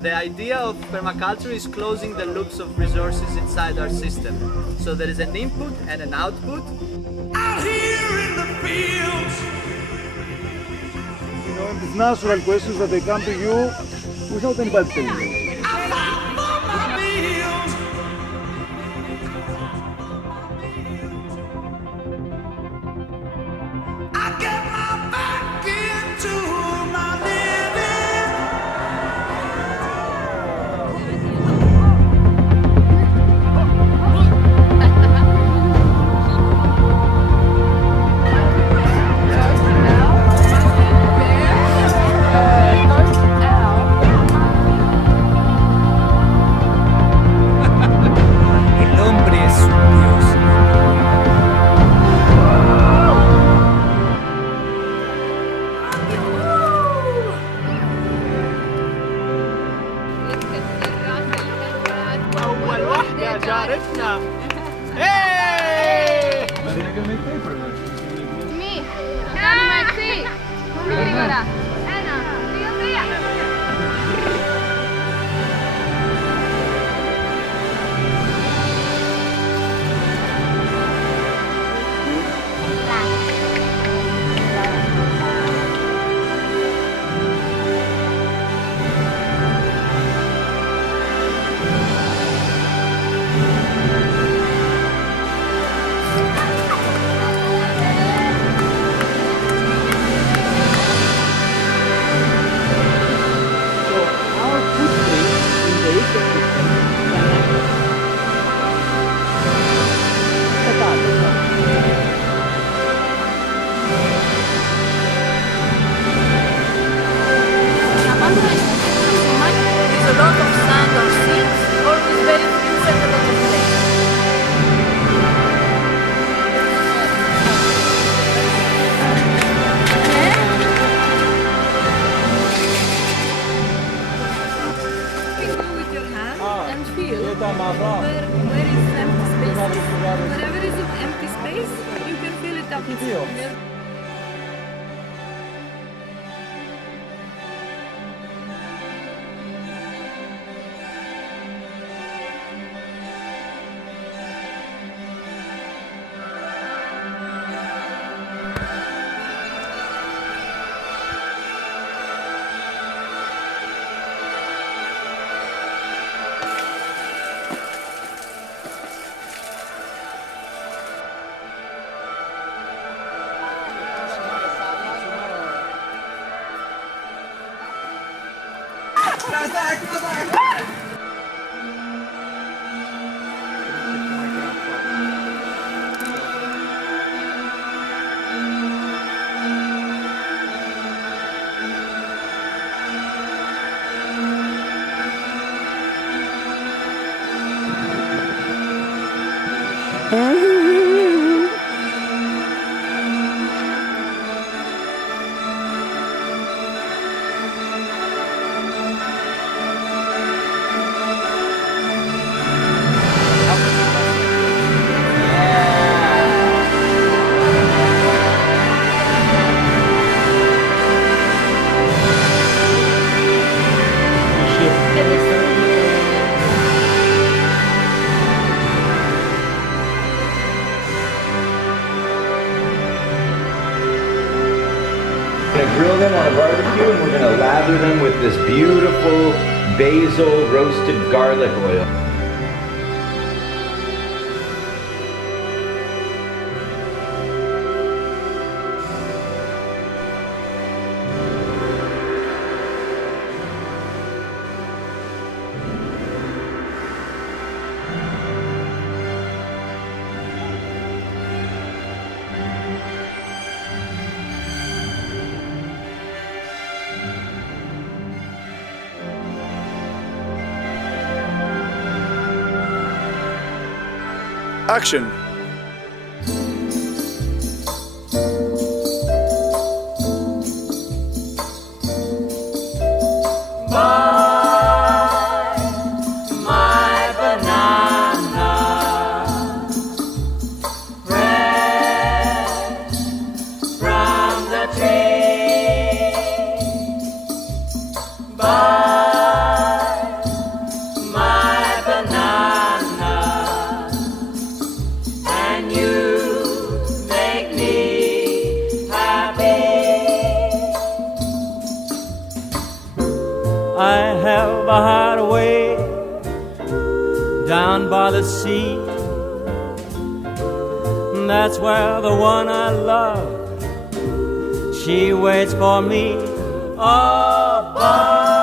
The idea of permaculture is closing the loops of resources inside our system. So there is an input and an output. Out here in the fields. You know, it's natural questions that they come to you without anybody telling you. Where is empty space? Wherever is an empty space, you can fill it up with something. We're going to grill them on a barbecue and we're going to lather them with this beautiful basil roasted garlic oil. Action! My banana. I have a hideaway down by the sea. That's where the one I love, she waits for me. Oh,